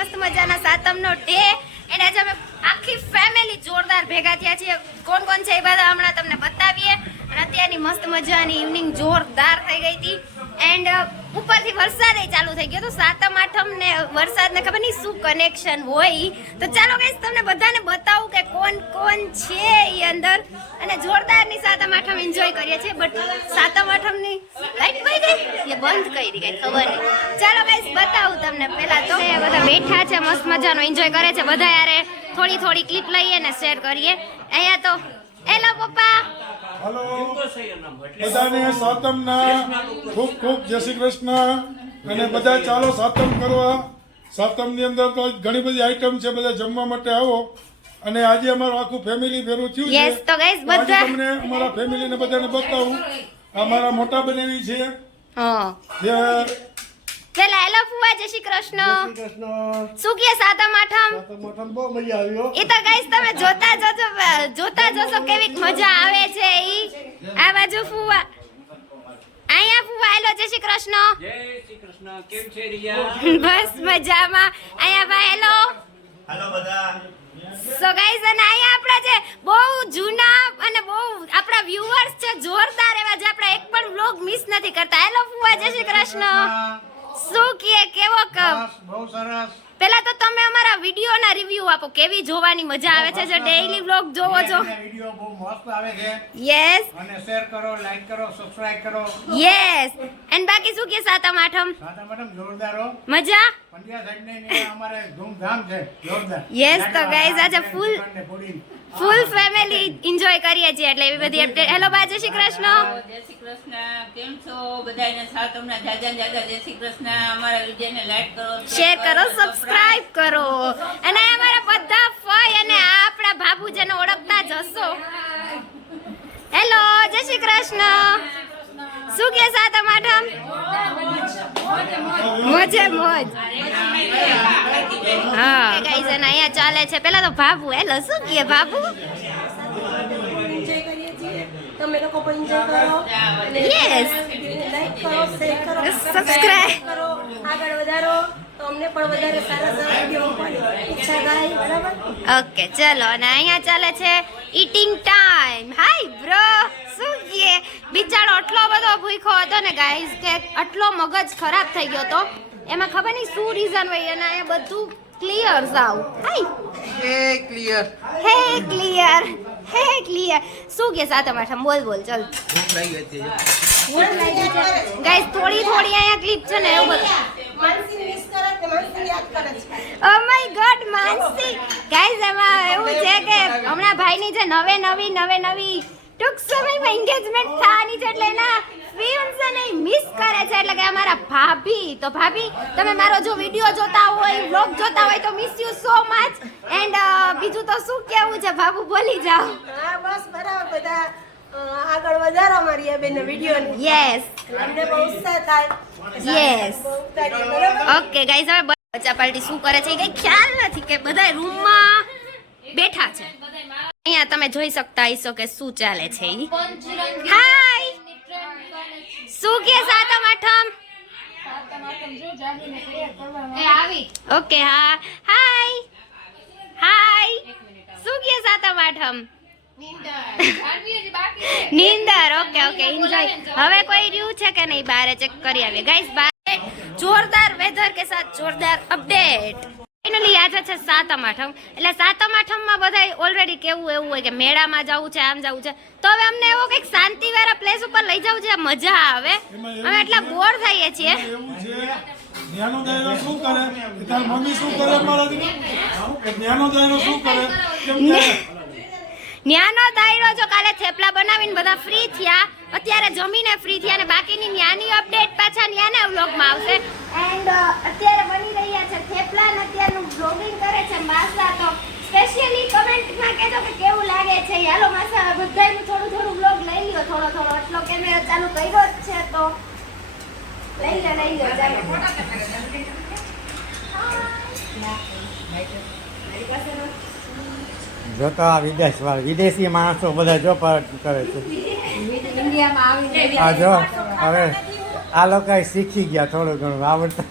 મસ્ત મજાના સાતમનો ડે અને આજે અમે આખી ફેમિલી જોરદાર ભેગા થયા છીએ. કોણ કોણ છે એ બધા હમણાં તમને બતાવીએ. અને અત્યારની મસ્ત મજાની ઇવનિંગ જોરદાર થઈ ગઈ હતી એન્ડ ઉપરથી વરસાદ ચાલુ થઈ ગયો. તો સાતમ આઠમ ને વરસાદ ને ખબર નહીં શું કનેક્શન હોય. તો ચાલો ગાઈસ તમને બધાને બતાવું કે કોણ કોણ છે એ અંદર અને જોરદારની સાતમ આઠમ એન્જોય કરીએ છીએ. બટ સાતમ આઠમ ની લાઈટ વહી ગઈ એ બંધ કરી કઈ ખબર નહીં. ચાલો ગાઈસ બતાવું તમને. પહેલા તો બધા બેઠા છે મસ્ત મજાનો એન્જોય કરે છે. બધા યારે થોડી થોડી ક્લિપ લઈએ ને શેર કરીએ. અહીંયા તો હેલો પપ્પા. હેલો બધાને સાતમના ખૂબ ખૂબ જય શ્રી કૃષ્ણ. અને બધા ચાલો સાતમ કરવા. સાતમની અંદર તો ઘણી બધી આઈટમ છે, બધા જમવા માટે આવો. અને આજે અમારું આખું ફેમિલી ભેરું થયું છે. યસ તો ગાઈસ બધા તમને અમારા ફેમિલીને બધાને બતાવું. અમારા મોટા બનેવી છે. હા જે પેલા હેલો ફુવા જય શ્રી કૃષ્ણ. શું કે સાતમ આઠમ બહુ મજા આવ્યો. એ તો ગાઈસ તમે જોતા જોશો કેવી મજા આવે છે. ઈ આ બાજુ ફુવા, અહીંયા ફુવા હેલો જય શ્રી કૃષ્ણ. જય શ્રી કૃષ્ણ. કેમ છે રિયા? બસ મજામાં. અહીંયા ભાઈ હેલો હાલો બધા. સો ગાઈસ અને અહીંયા આપણા જે બહુ જૂના અને બહુ આપણા વ્યુઅર્સ છે જોરદાર એવા, જે આપણા એક પણ વ્લોગ મિસ નથી કરતા. હેલો ફુવા જય શ્રી કૃષ્ણ. શું કે કેવો બહુ સરસ. પેલા તો તમે અમારા વિડિયોના રિવ્યુ આપો, કેવી જોવાની મજા આવે છે જે ડેઈલી વ્લોગ જોવો છો. વિડિયો બહુ મસ્ત આવે છે. યસ અને શેર કરો, લાઈક કરો, સબસ્ક્રાઇબ કરો. યસ એન્ડ બાકી શું કે સાતમ આઠમ સાતમ આઠમ જોરદાર હો. મજા. પંડ્યા સાઈડ ને અમારે ધૂમધામ છે જોરદાર. યસ તો ગાઈઝ આજે ફૂલ ફેમિલી એન્જોય કરીએ છીએ એટલે એવી બધી અપડેટ. હેલો બા જય શ્રી કૃષ્ણ. જય શ્રી કૃષ્ણ. કેમ છો બધાને? સાતમના જાજા જાજા જય શ્રી કૃષ્ણ. અમારા વિડીયોને લાઈક કરો, શેર કરો, સબસ્ક્રાઇબ કરો. અને અમારા બધા ફઈ અને આ આપણા બાબુ જેને ઓળખતા જ હશો. હેલો જય શ્રી કૃષ્ણ. શું કે સાતમ આઠમ મોજે મોજ. હા ગાઈઝ અને અહીંયા ચાલે છે. પેલા તો બાબુ હેલો શું કે બાબુ. તમે લોકો પણ એન્જોય કરો. યસ લાઈક કરો, શેર કરો, સબસ્ક્રાઇબ કરો, આગળ વધારો તો અમને પણ વધારે સારા સારા વિડીયો મૂકવાની ઈચ્છા થાય. બરાબર. ઓકે ચલો. અને અહીંયા ચાલે છે ઈટિંગ ટાઈમ. હાય બ્રો શું કે બિચારો આટલો બધો ભૂખ્યો હતો ને ગાઈઝ કે આટલો મગજ ખરાબ થઈ ગયો તો એમાં ખબર નહીં શું રીઝન હોય. અને અહીંયા બધું ક્લિયર સાવ. હાય ક્લિયર. હે ક્લિયર હે ક્લિયર. શું કે સાતમ આઠમ બોલ બોલ ચલ ભૂખ લાગી હતી. ગાઈઝ થોડી થોડી અહીંયા ક્લિપ છે ને એવું બધું. માનસીને મિસ કરે કે માનસીને યાદ કરે છે. Oh my God Mansi. Guys એમાં એવું છે કે હમણાં ભાઈની જે નવી ટૂંક સમયમાં એન્ગેજમેન્ટ થવાની છે એટલે એના ફિયોન્સેને મિસ કરે છે. એટલે કે અમારા ભાભી. તો ભાભી તમે મારો જો વિડિયો જોતા હોય, વ્લોગ જોતા હોય તો miss you so much. And બીજું તો શું કેવું છે બાબુ બોલી જાઓ. હા બસ બરાબર. બધા આગળ વધારો અમારી આ બેનના વિડીયોને. યસ અમને બહુ ઉત્સાહ થાય. યસ બહુ ઉતારીએ. બરાબર. ઓકે ગાઈઝ હવે બચ્ચા પાર્ટી શું કરે છે એ કઈ ખ્યાલ નથી કે બધા રૂમમાં બેઠા છે. અહીંયા તમે જોઈ શકતા હશો કે શું ચાલે છે. હાય શું કે સાતમ આઠમ. ઓકે હા હાય હાય શું કે સાતમ આઠમ. નીંદર. Okay okay enjoy. હવે કોઈ રહ્યું છે કે નહીં બારે ચેક કરી આવીએ ગાઈસ. બારે જોરદાર વેધર કે સાથ જોરદાર અપડેટ. ફાઇનલી આજે છે સાતમ આઠમ. એટલે સાતમ આઠમમાં બધા ઓલરેડી કેવું એવું હોય કે મેળામાં જવું છે, આમ જવું છે. તો હવે અમને એવો કંઈક શાંતિવાળા પ્લેસ ઉપર લઈ જવું છે, મજા આવે. અમે એટલા બોર થઈએ છીએ. એવું છે જ્ઞાનો દાયરો શું કરે, તાર મમ્મી શું કરે મારાથી કે જ્ઞાનો દાયરો શું કરે કેમ કે ન્યાનો દાયરો જો કાલે થેપલા બનાવીને બધા ફ્રી થયા, અત્યારે જમીને ફ્રી થયા અને બાકીની ન્યાની અપડેટ પાછા ન્યાના વ્લોગમાં આવશે. એન્ડ અત્યારે બની રહ્યા છે થેપલા અને અત્યારનું વ્લોગિંગ કરે છે માસા. તો સ્પેશિયલી કમેન્ટમાં કહેજો કે કેવું લાગે છે. હાલો માસા બધાયનું થોડું થોડું વ્લોગ લઈ લ્યો. થોડો આટલો કેમેરા ચાલુ કર્યો જ છે તો લઈ લો ચાલો. જોતા વિદેશી માણસો બધા જો કરે છે. આ જો હવે આ લોકો શીખી ગયા થોડું ઘણું આવડતું.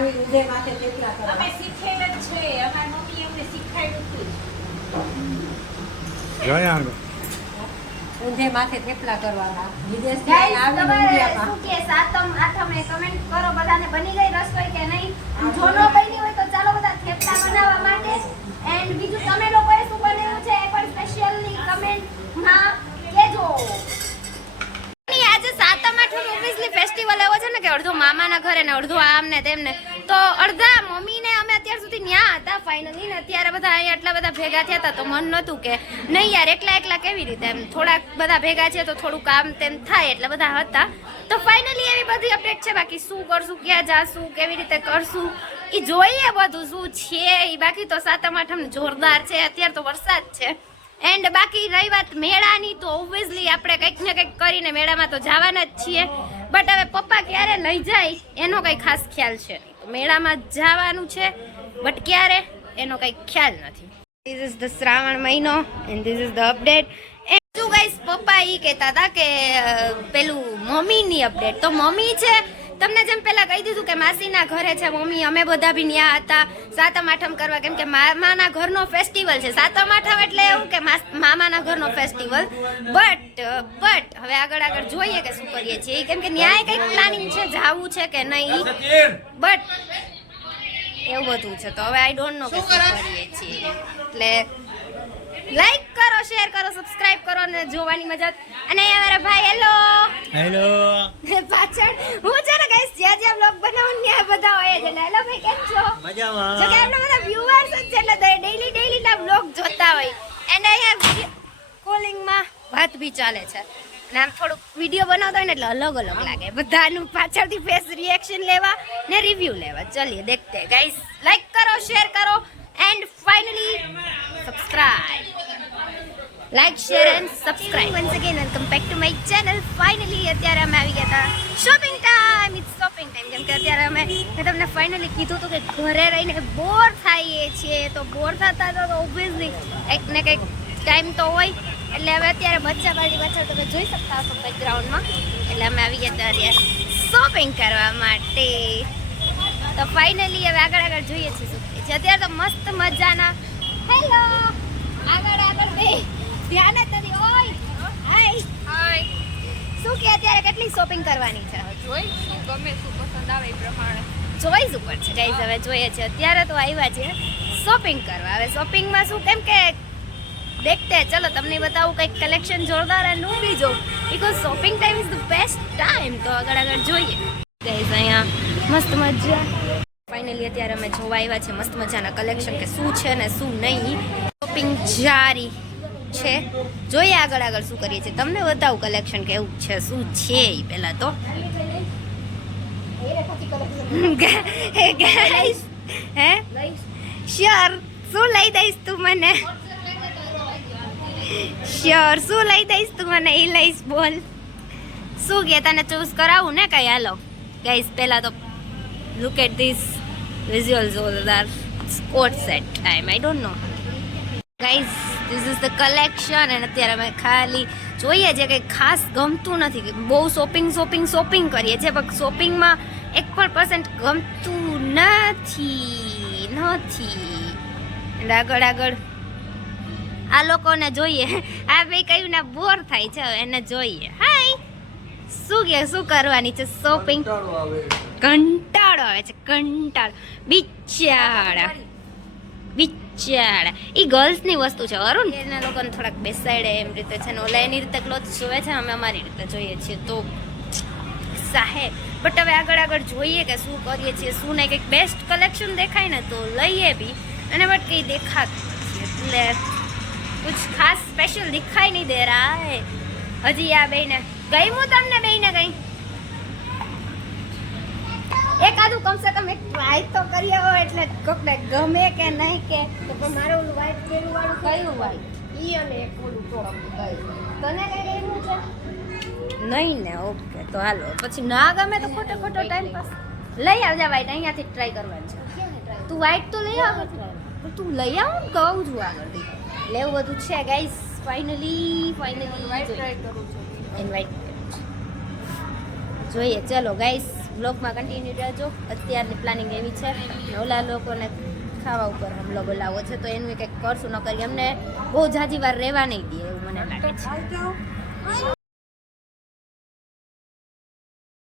આવી ઊંધે માથે થેપલા કરવા. અમે શીખેલ જ છે અમારી મમ્મી અમને શીખવાડ્યું હતું જોયા આંગો. ઊંધે માથે થેપલા કરવાના. વિદેશથી Guys, આવીને તમે ઇન્ડિયામાં. શું કે સાતમ આઠમ એ કમેન્ટ કરો બધાને બની ગઈ રસોઈ કે નહીં. જો ન બની હોય તો ચાલો બધા થેપલા બનાવવા માટે. એન્ડ બીજું તમે લોકોએ શું બનાવ્યું છે એ પણ સ્પેશિયલી કમેન્ટમાં કહેજો. આજે સાતમ આઠમ ઓબ્વિયસલી ફેસ્ટિવલ એવો છે ને કે અડધો મામાના ઘરે ને અડધો આમ ને તેમને, તો અડધા મમ્મીને અમે અત્યાર સુધી ન્યા હતા ફાઇનલી ને અત્યારે બધા અહીંયા આટલા બધા ભેગા થયા હતા તો મન નહોતું કે નહીં યાર એકલા એકલા કેવી રીતે એમ થોડાક બધા ભેગા છે તો થોડું કામ તેમ થાય એટલે બધા હતા. તો ફાઇનલી એવી બધી અપડેટ છે. બાકી શું કરશું, ક્યાં જાશું, કેવી રીતે કરશું એ જોઈએ બધું શું છે એ. બાકી તો સાતમ આઠમ જોરદાર છે. અત્યારે તો વરસાદ છે. એન્ડ બાકી રહી વાત મેળાની તો ઓબ્વિયસલી આપણે કંઈક ને કંઈક કરીને મેળામાં તો જવાના જ છીએ. બટ હવે પપ્પા ક્યારે લઈ જાય એનો કંઈ ખાસ ખ્યાલ છે નહીં. તો મેળામાં જવાનું છે બટ ક્યારે એનો કંઈ ખ્યાલ નથી. ધીસ ઇઝ ધ શ્રાવણ મહિનો and this is the update. And શું ગાઈસ પપ્પા એ કહેતા હતા કે પેલું મમ્મીની અપડેટ. તો મમ્મી છે તમને જેમ પહેલા કહી દીધું કે માસીના ઘરે છે મમ્મી. અમે બધા બી ન્યા હતા સાતમ આઠમ કરવા, કેમ કે મામાના ઘરનો ફેસ્ટિવલ છે. સાતમ આઠમ એટલે એવું કે મામાના ઘરનો ફેસ્ટિવલ. બટ હવે આગળ જોઈએ કે શું કરીએ છીએ, કેમ કે ન્યાય કંઈક પ્લાનિંગ છે જાવું છે કે નહીં. બટ એવું બધું છે તો હવે આઈ ડોન્ટ નો કે શું કરીએ છીએ. એટલે લાઈક કરો, શેર કરો, સબસ્ક્રાઇબ કરો અને જોવાની મજા. અને અહીંયા મારા ભાઈ હેલો પાછળ હું છે ને ગાઈસ જ્યાં જ્યાં બ્લોગ બનાવું ત્યાં બધા હોય છે. હેલો ભાઈ કેમ છો? મજામાં. જો કે આપણા બધા વ્યુઅર્સ જ છે એટલે ડેઈલી ના બ્લોગ જોતા હોય. એન્ડ અહીંયા કોલિંગમાં વાત બી ચાલે છે અને આમ થોડુંક વિડીયો બનાવતા હોય ને એટલે અલગ અલગ લાગે બધાનું. પાછળથી ફેસ રિએક્શન લેવા ને રિવ્યુ લેવા. ચલિए देखते गाइस. લાઈક કરો, શેર કરો and finally subscribe. Like, share and subscribe. Once again welcome back to my channel. Finally અત્યારે અમે આવી ગયા હતા shopping time. It's shopping time. કેમ કે અત્યારે મેં તમને ફાઇનલી કીધું હતું કે ઘરે રહીને બોર થઈએ છીએ. તો બોર થતા તો ઓબ્વિયસલી કંઈક ને કંઈક ટાઈમ તો હોય. એટલે હવે અત્યારે બચ્ચા પાર્ટી પાછળ તમે જોઈ શકતા હશો બેકગ્રાઉન્ડમાં. એટલે અમે આવી ગયા હતા શોપિંગ કરવા માટે. તો ફાઇનલી હવે આગળ જોઈએ છીએ શું છે. અત્યારે તો મસ્ત મજાના હેલો આગળ બે ધ્યાન જ નથી. ઓય હાય શું કે અત્યારે કેટલી શોપિંગ કરવાની છે? જોઈ શું ગમે શું પસંદ આવે એ પ્રમાણે ચોઈસ ઉપર છે ગાઈઝ. હવે જોઈએ છે અત્યારે તો આવ્યા છે શોપિંગ કરવા. હવે શોપિંગમાં શું કેમ કે દેખતે ચલો તમને બતાવું કંઈક કલેક્શન જોરદાર અને હું બી જોઉં because shopping time is the best time. તો આગળ જોઈએ ગાઈઝ. અહીંયા મસ્ત મજા ફાઇનલી અત્યારે અમે જોવા આવ્યા છે મસ્ત મજાના કલેક્શન કે શું છે ને શું નહીં. શોપિંગ જારી છે. જોઈએ આગળ શું કરીએ છીએ. તમને બતાવું કલેક્શન કેવું છે શું છે એ પહેલા તો. ગાઈસ હે શ્યોર શું લઈ દઈશ તું મને? શ્યોર શું લઈ દઈશ તું મને? એ લઈશ બોલ. શું કે તને ચૂઝ કરાવું ને કઈ? હાલો ગાઈસ પહેલા તો લુક એટ ધીસ વિઝ્યુઅલ્સ જોરદાર coat set time. I don't know guys this is the collection. અને અત્યારે અમે ખાલી જોઈએ છે કંઈ ખાસ ગમતું નથી. બહુ શોપિંગ કરીએ છીએ પણ શોપિંગમાં 1% ગમતું નથી. અને આગળ આ લોકોને જોઈએ. આ ભાઈ કયું ના બોર થાય છે એને જોઈએ. હાય શું કરવાની છે શોપિંગ? કંટાળો આવે છે કંટાળો. બિચારા ઈ ગર્લ્સની વસ્તુ છે અરુણ. એના લોકોને થોડાક બેસાડે એમ રીતે છે ને ઓલા એની રીતે ક્લોથ જોવે છે અમે અમારી રીતે જોઈએ છીએ. તો સાહેબ બટ હવે આગળ જોઈએ કે શું કરીએ છીએ શું નહીં. કંઈક બેસ્ટ કલેક્શન દેખાય ને તો લઈએ બી. અને બટ કંઈ દેખાતું નથી એટલે कुछ खास स्पेशल दिखाई नहीं दे रहा है. हजी आ बेने गई हूँ તમને બેને ગઈ એકાદું કમ સે કમ એક ટ્રાય તો કરી આવો એટલે કોકને ગમે કે નહીં કે. તો પણ મારે ઓલું વ્હાઈટ પેલું વાળું કયું વ્હાઈટ ઈ અને એક ઓલું થોડું ગયું. તને કઈ ગયું છે? નહીં ને ઓકે તો હાલો પછી ના ગમે તો ખોટો ટાઈમ પાસ. લઈ આવજા વ્હાઈટ અહીંયાથી ટ્રાય કરવાનું છે. તું વ્હાઈટ તો લઈ આવ પણ તું લઈ આવ કહું છું આગળથી. લેવું બધું છે ગાઈસ. ફાઇનલી ટ્રાય કરું છું. ઇન્વાઇટ જોઈએ. ચલો ગાઈસ, બ્લોગમાં કન્ટિન્યુ રહેજો. અત્યારની પ્લાનિંગ એવી છે, ઓલા લોકોને ખાવા ઉપર હમલો બોલાવો છે, તો એનું કંઈક કરશું ન કરીએ. અમને બહુ જાજી વાર રહેવા નહીં દે એવું મને લાગે છે.